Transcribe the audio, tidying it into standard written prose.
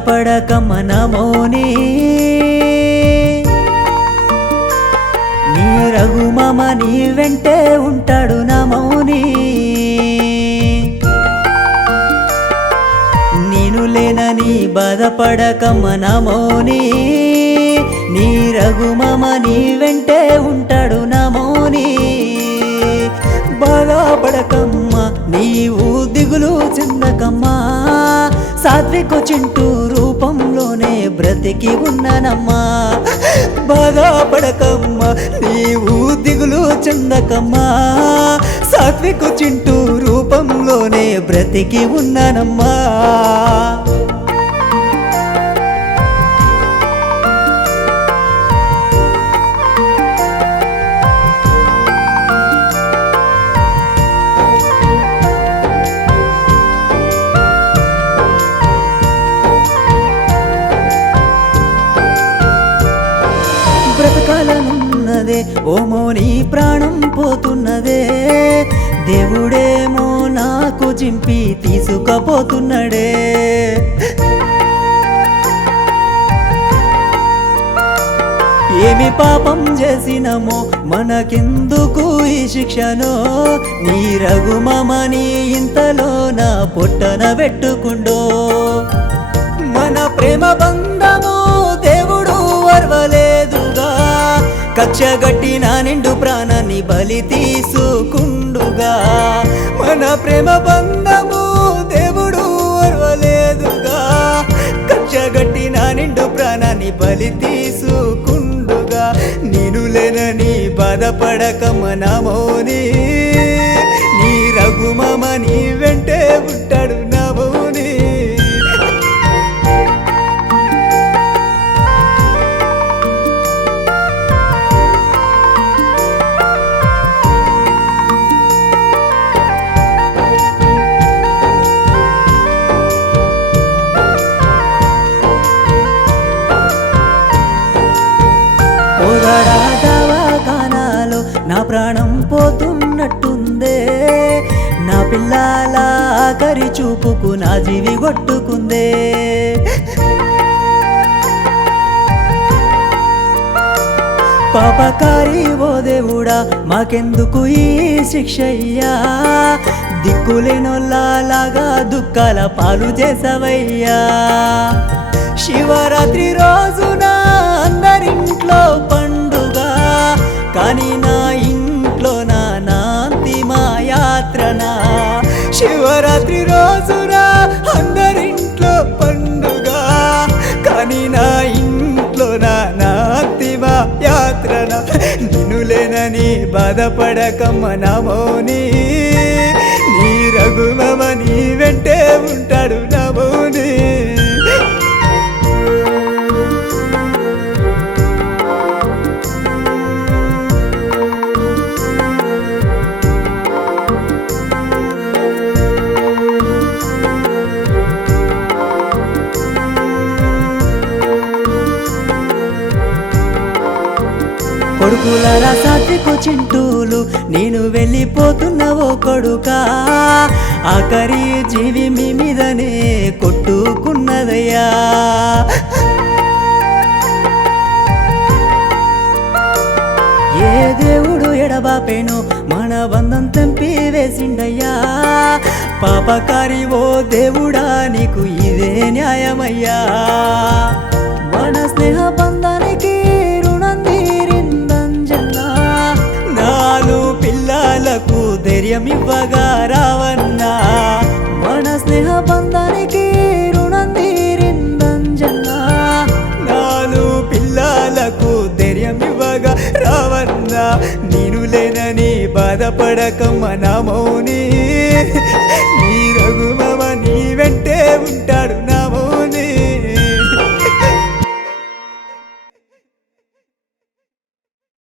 బాధపడకమ్మ నమోని నీ రఘుమామ నీ వెంటే ఉంటాడు నమోని నేను లేనని బాధపడకమ్మ నమోని నీ రఘుమామ నీ వెంటే ఉంటాడు నమోని బాధపడకమ్మ నీవు దిగులు చెందకమ్మా సాత్విక చింటూ రూపంలోనే బ్రతికి ఉన్నానమ్మా బాధపడకమ్మ నీవు దిగులు చెందకమ్మా సాత్విక చింటూ రూపంలోనే బ్రతికి ఉన్నానమ్మా బ్రతకాలనున్నదే ఓమో నీ ప్రాణం పోతున్నదే దేవుడేమో నాకు చింపి తీసుకుపోతున్నడే ఏమి పాపం చేసినమో మనకెందుకు ఈ శిక్షనో నీ రఘుమామని ఇంతలో నా పొట్టన పెట్టుకుండో మన ప్రేమ బంధము దేవుడు వర్వలేదుగా కక్షగట్టిన నిండు ప్రాణాన్ని బలి తీసుకుండుగా మన ప్రేమ బంధము దేవుడు వర్వలేదుగా కక్షగట్టిన నిండు ప్రాణాన్ని బలి తీసుకుండుగా నేను లేనని బాధపడకమ్మ నమోని నీ రఘుమామ నీ వెంటే ఉంటాడు నమోని దవాఖానాలో నా ప్రాణం పోతున్నట్టుందే నా పిల్లల ఆఖరి చూపుకు నా జీవి కొట్టుకుందే పాపకారి ఓ దేవుడా మాకెందుకు ఈ శిక్షయ్యా దిక్కులేనోళ్ళలాగా దుఃఖాల పాలు చేసవయ్యా శివరాత్రి రోజున అందరింట్లో పండుగ కానీ నా ఇంట్లో నా అంతిమ యాత్రన శివరాత్రి రోజున అందరింట్లో పండుగ కానీ నా ఇంట్లో నా అంతిమ యాత్రన నిన్ను లేనని బాధపడకమ్మ నమోని నీ రఘుమామ నీ వెంటే ఉంటాడు నమోని కొడుకులరా సాత్విక చింటూలు నేను వెళ్ళిపోతున్నావో కొడుకా ఆఖరి జీవి మీ మీదనే కొట్టుకున్నదయ్యా ఏ దేవుడు ఎడబాపేను మన బంధం తెంపి వేసిండయ్యా పాపకారి ఓ దేవుడా నీకు ఇదే న్యాయమయ్యా మన స్నేహ బంధానికి పిల్లలకు ధైర్యమివ్వగా రావన్నా మన స్నేహ బంధానికి రుణం తీరిందంజన్నా నాలు పిల్లలకు ధైర్యమివ్వగా రావన్నా నేను లేనని బాధపడకమ్మ నమోని